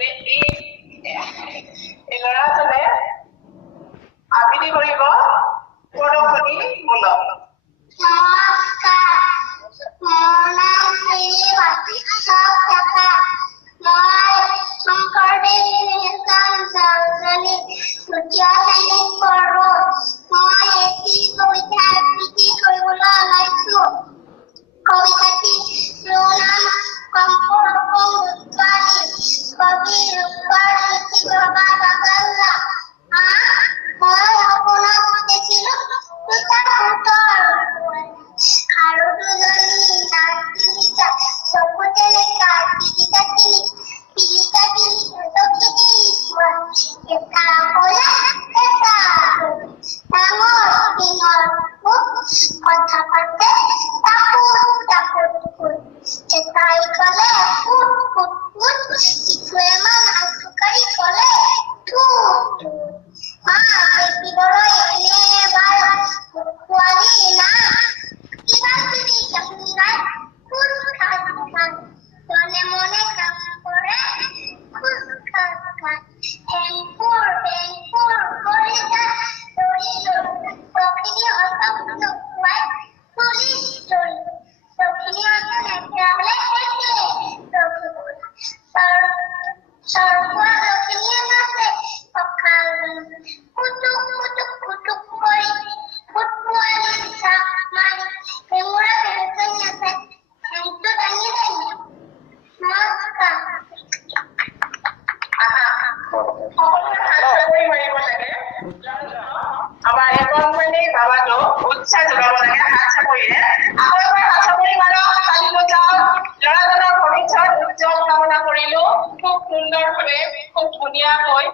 এই ল'ৰাজনে আবৃত্তি কৰিব পদধ্বনি মূলক। নমস্কাৰ, মোৰ নাম শ্ৰীবাসী ডেকা। মই শংকৰদেৱ মিছন সৰস্বতী তৃতীয় শ্ৰেণীত পঢ়ো। মই এটি কবিতা আবৃত্তি কৰিবলৈ ওলাইছো। কবিতাটিৰ নাম কম্পৰ ছোৱালী। কবি ৰূপৰ জ্যোতিপ্ৰভা বাগালা। মই সপোনত দেখিলো দুটা ফুটৰ আৰু দুজনী নাতিলিকা চকুতে লেখা পিলিকা পিলি পিলিকা পিলি এটা কলা এটা ডাঙৰ দিনৰ কথা পাতে তাপুত তাপুত এটাই কলে ফুট ফুট ফুট ইটোৱে মান আচুকাৰি কলে টুট দেখিবলৈ একেবাৰে পোৱালি না কিবা কিবি কাপোৰ খুব খাত খাত মনে মনে কাম কৰে খুব খাত খাত হেংপুৰ কৰি দৌৰি চখিনি হতক নোখোৱাই পুলিচ দৌৰি চখিনি হত নেখেৰা হলে সৰপোৱা চখিনিয়ে নাচে পখাল কুটুক কুটুক কুটুক কৰি ফুটপুৱালি চাপ মাৰি কেমুৰা কেনেকৈ নাচে হেংটো দাঙি দাঙি নমস্কাৰ। আমাৰ একনমানি বাবাটো উৎসাহ যোগাব লাগে হাত চাপৰিৰে। আগৰবাৰ হাত চাপৰি মাৰক, তালিলৈ যাওক। ল'ৰাজনৰ ভৱিষ্যত উজ্জ্বল কামনা কৰিলো। খুব সুন্দৰভাৱে খুব ধুনীয়াকৈ